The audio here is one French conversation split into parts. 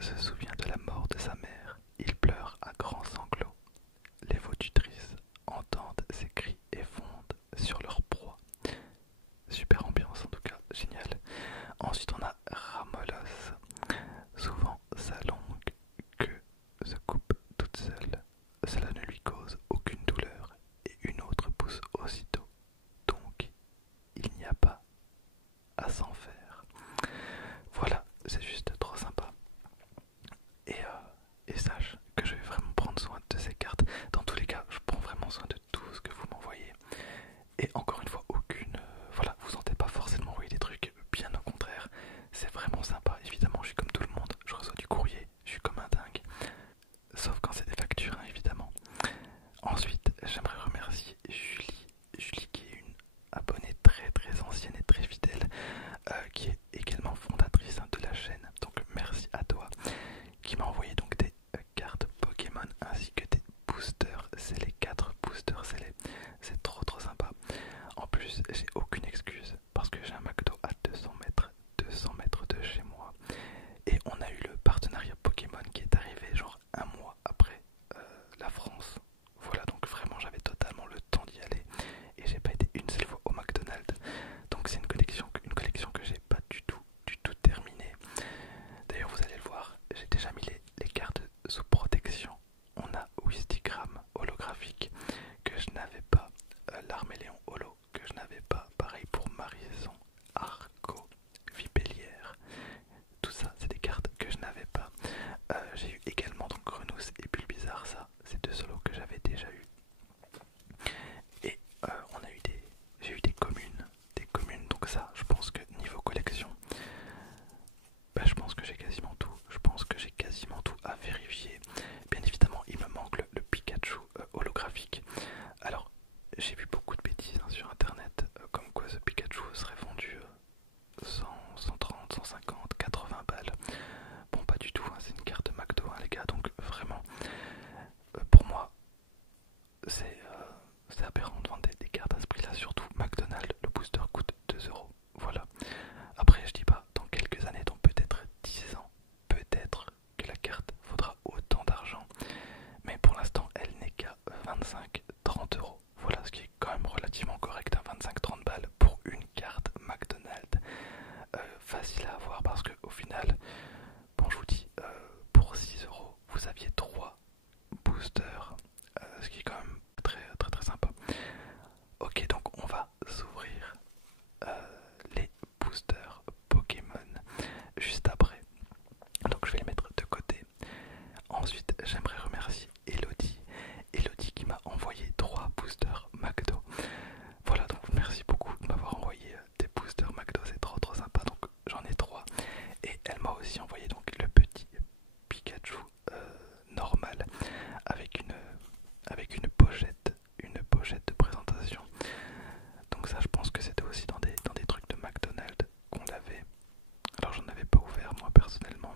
se souvient de la mort de sa mère. Il pleure à grands sanglots. Les vaututrices entendent ses cris et fondent sur leur proie. Super ambiance en tout cas, génial. Ensuite on a Ramolos. Souvent sa longue queue se coupe toute seule. Cela ne lui cause aucune douleur et une autre pousse aussitôt. Donc il n'y a pas à s'en faire. Voilà, c'est juste trop sympa. Et sache que je vais vraiment prendre soin de ces cartes. Dans tous les cas, je prends vraiment soin de tout ce que vous m'envoyez. Et encore une fois, voilà, vous sentez pas forcément envoyer des trucs, bien au contraire. C'est vraiment sympa. Évidemment, je suis comme tout le monde, je reçois du courrier, je suis comme un dingue. Sauf quand c'est des factures, hein, évidemment. Ensuite, j'aimerais remercier Julie. Julie qui est une abonnée très très ancienne et très fidèle, qui est également fondatrice de la chaîne. Donc merci à toi, qui m'a envoyé donc des cartes Pokémon ainsi que des boosters. C'est les 4 boosters, c'est trop trop sympa. En plus, j'ai aucune excuse parce que j'ai un McDo à 200 mètres de chez moi. Et on a eu le partenariat Pokémon qui est arrivé genre un mois après la France. Voilà, donc vraiment j'avais totalement le temps d'y aller et j'ai pas été une seule fois au McDonald's. Donc c'est une collection que j'ai pas du tout terminée. D'ailleurs vous allez le voir, j'ai déjà mis les cartes sous protection. On a Wistigram holographique que je n'avais pas, l'Arméléon holo que je n'avais pas, pareil pour Marison, Arco, Vipellière. Tout ça c'est des cartes que je n'avais pas. J'ai eu également donc Grenousse et Bulbizarre, ça c'est deux solos que j'avais déjà eu. Et j'ai eu des communes, donc ça je pense que niveau collection, bah, je pense que j'ai quasiment tout. Je pense que j'ai quasiment tout à vérifier. Bien évidemment, il me manque le Pikachu holographique. Alors, j'ai vu beaucoup de bêtises hein, sur internet, comme quoi ce Pikachu serait vendu 100, 130, 150, 80 balles. Bon, pas du tout, hein, c'est une carte McDo, hein, les gars, donc vraiment, pour moi, c'est aberrant de vendre des cartes à ce prix-là, surtout McDonald's, le booster coûte 2 euros. Voilà. Après, je dis pas, dans quelques années, dans peut-être 10 ans, peut-être que la carte vaudra autant d'argent. Mais pour l'instant, elle n'est qu'à 25-30 euros. Voilà, ce qui est quand même relativement correct, à 25-30 balles pour une carte McDonald's. Facile à avoir parce que au final, bon, je vous dis, pour 6 euros, vous aviez 3 boosters, ce qui est quand même très très très sympa. Ok, donc on va s'ouvrir les boosters Pokémon juste après. Donc je vais les mettre de côté. Ensuite, j'aimerais remercier Elodie. Elodie qui m'a envoyé 3 boosters McDo. Voilà, donc merci beaucoup de m'avoir envoyé des boosters McDo, c'est trop trop sympa. Donc j'en ai 3. Et elle m'a aussi envoyé donc le petit Pikachu normal avec une pochette de présentation. Donc ça je pense que c'était aussi dans des trucs de McDonald's qu'on l'avait. Alors j'en avais pas ouvert moi personnellement,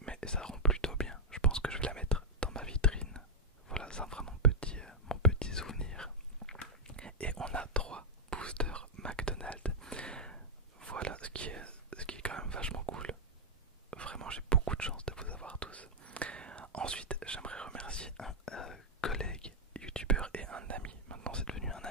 mais ça rend plutôt bien. Je pense que je vais la mettre dans ma vitrine. Voilà, ça fera mon petit souvenir. Et on a 3 boosters McDonald's. Voilà, ce qui est quand même vachement cool. Vraiment, j'ai beaucoup de chance de vous avoir tous. Ensuite, j'aimerais remercier un collègue, youtubeur et un ami. Maintenant, c'est devenu un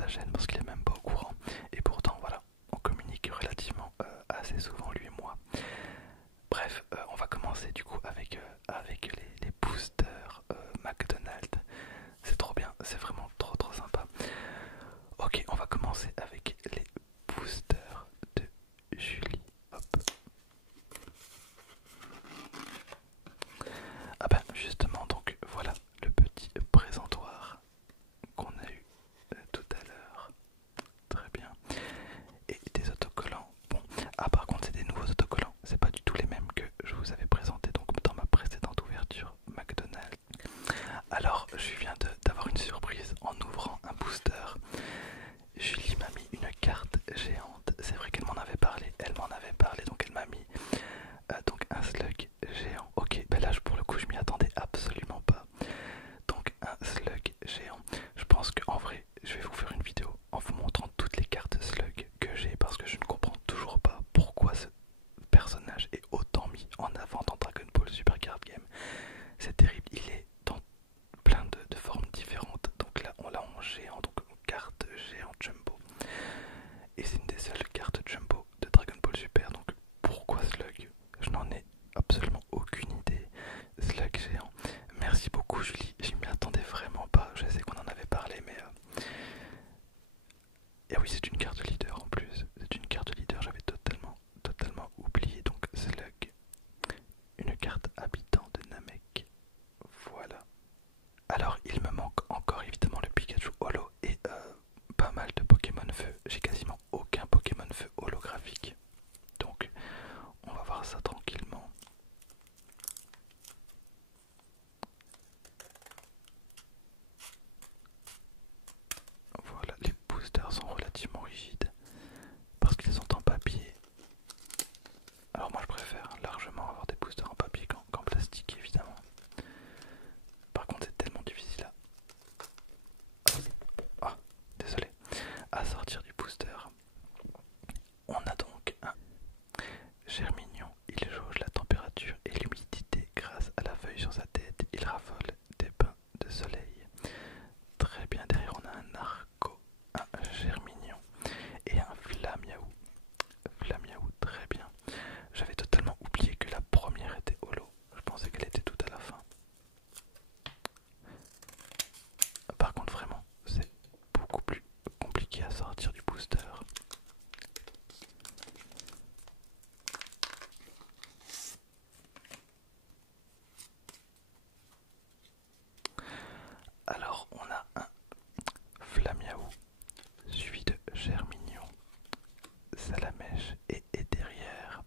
sa chaîne parce qu'il est même pas au courant. Et pourtant, voilà, on communique relativement assez souvent, lui et moi. Bref, on va commencer du coup avec les boosters McDonald's. C'est trop bien, c'est vraiment trop sympa. Ok, on va commencer avec les boosters de Julie. Hop. Ah ben justement, donc voilà le petit présentoir qu'on a eu tout à l'heure. Très bien. Et des autocollants. Bon, ah par contre c'est des nouveaux autocollants. C'est pas du tout les mêmes que je vous avais présentés donc dans ma précédente ouverture McDonald's. Alors je viens d'avoir une surprise en ouvrant un booster. Julie m'a mis une carte géante. C'est vrai qu'elle m'en avait parlé. Elle m'en avait parlé donc elle m'a mis donc un slug géant. Ok, ben là pour le coup je m'y attendais absolument pas. Donc un slug géant. Je pense qu'en vrai je vais vous faire une vidéo en vous montrant toutes les cartes slug que j'ai parce que je ne comprends toujours pas pourquoi ce personnage est autant mis en avant dans Dragon Ball Super Card Game. C'est terrible, il est dans plein de formes différentes. Donc là on l'a en géant, donc carte géant jumbo. Et c'est une des seules cartes jumbo de Dragon Ball Super. Donc pourquoi slug? Je n'en ai absolument aucune idée. Slug géant. Merci beaucoup Julie, je m'y attendais vraiment pas. Je sais qu'on en avait parlé mais... Et oui c'est une carte leader en plus. C'est une carte leader, j'avais totalement oublié. Donc slug. Une carte habitant de Namek. Voilà. Alors il me manque encore évidemment le Pikachu holo et pas mal de Pokémon feu. J'ai quasiment aucun Pokémon feu holographique. Donc on va voir ça tranquillement. Voilà, les boosters sont relativement rigides parce qu'ils sont en papier. Alors moi je préfère largement avoir des boosters en papier qu'en plastique évidemment. Par contre c'est tellement difficile Ah, désolé. À sortir du booster. On a donc un Germignon. Il jauge la température et l'humidité grâce à la feuille sur sa tête. Il raffole des bains de soleil. Très bien, derrière on a un Arco, un Germignon et un Flamiaou. Flamiaou, très bien. J'avais totalement oublié que la première était holo. Je pensais qu'elle était tout à la fin. Par contre vraiment, c'est beaucoup plus compliqué à sortir du booster. Alors on a un Flamiaou suivi de Germignon, Salamèche et derrière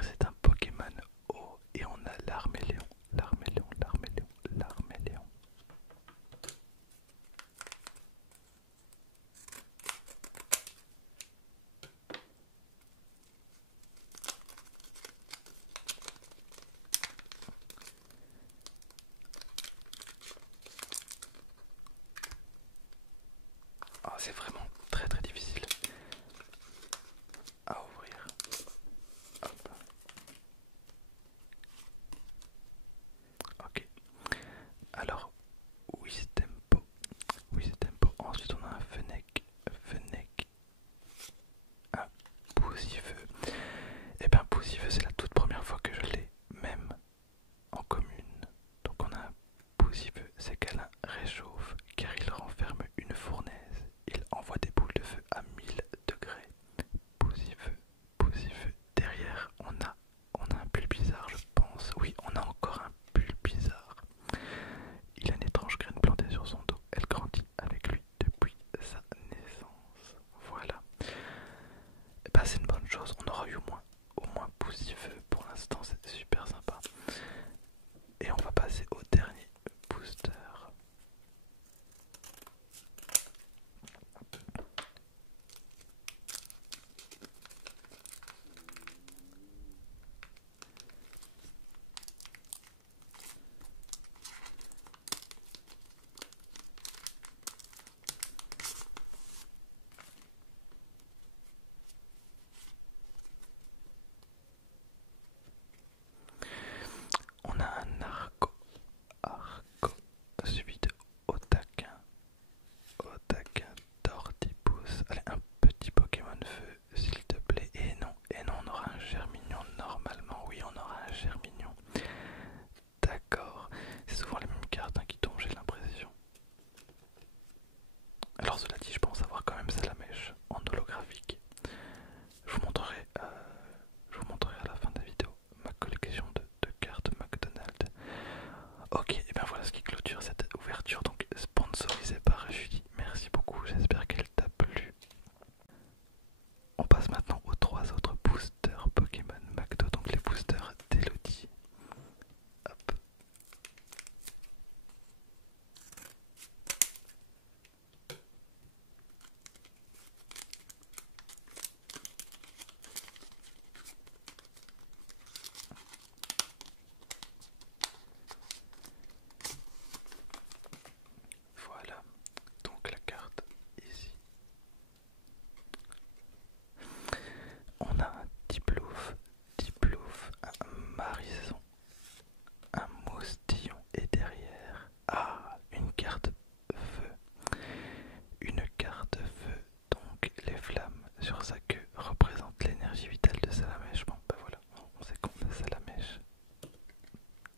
c'est un Pokémon eau et on a l'Arméléon, l'Arméléon, l'Arméléon, l'Arméléon. Ah, c'est vraiment très difficile à ouvrir. Hop. Ok. Alors, Wistempo. Wistempo. Ensuite, on a un Fennec. Fennec. Un Poussifeu. Et bien, Poussifeu, c'est la toute première fois que je l'ai, même en commune. Donc, on a un Poussifeu. Ses câlins réchauffent car il renferme une fournaise. Il envoie des sur sa queue représente l'énergie vitale de Salamèche. Bon, ben voilà, on sait qu'on a Salamèche.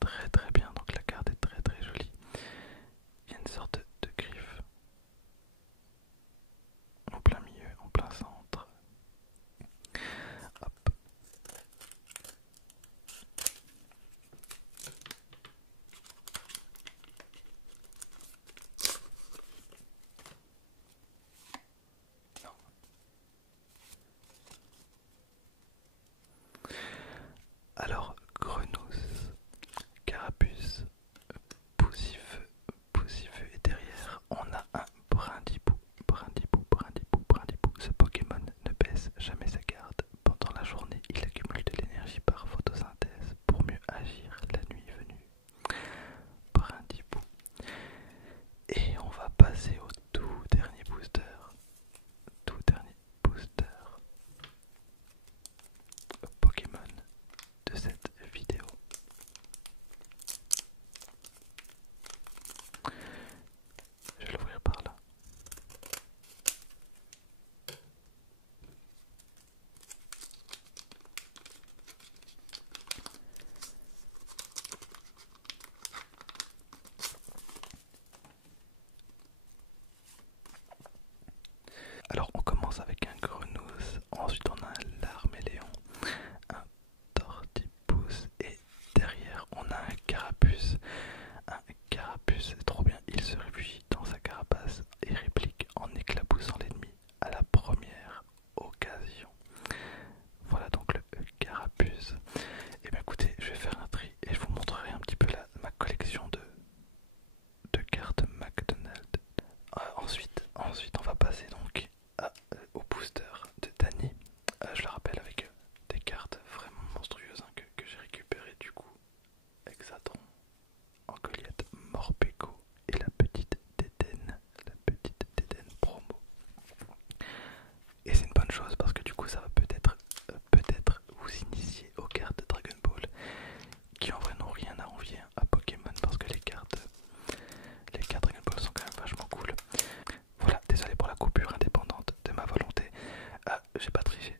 Très très bien, donc la carte est très très jolie. Il y a une sorte de griffe en plein milieu, en plein centre. Hop. Non. Alors, Grenousse, Carapuce, Poussifeu, Poussifeu et derrière on a un Brindibou, Brindibou, Brindibou, Brindibou. Ce Pokémon ne baisse jamais sa garde. Pendant la journée, il accumule de l'énergie par photosynthèse pour mieux agir la nuit venue. Brindibou. Et on va passer au tout dernier booster. Tout dernier booster Pokémon de cette vidéo. Je vais l'ouvrir par là. Alors on commence avec un Grenousse, ensuite on a un Larméléon, un Tortipousse et derrière on a un Carapuce. Un Carapuce, c'est trop bien, il se réfugie dans sa carapace et réplique en éclaboussant l'ennemi à la première occasion. Voilà donc le Carapuce. Et bien écoutez, je vais faire un tri et je vous montrerai un petit peu ma collection de cartes McDonald's. Ensuite on va passer donc au booster de Dany. Je le rappelle avec des cartes vraiment monstrueuses que j'ai récupérées du coup. Exatron, Angoliette, Morpeko et la petite Dédenne promo. Et c'est une bonne chose parce que du coup ça va peut-être vous initier aux cartes de Dragon Ball qui en vrai n'ont rien à envier à Pokémon parce que les cartes Dragon Ball sont quand même vachement cool. Voilà, désolé pour la coupure indépendante de ma volonté. J'ai pas triché,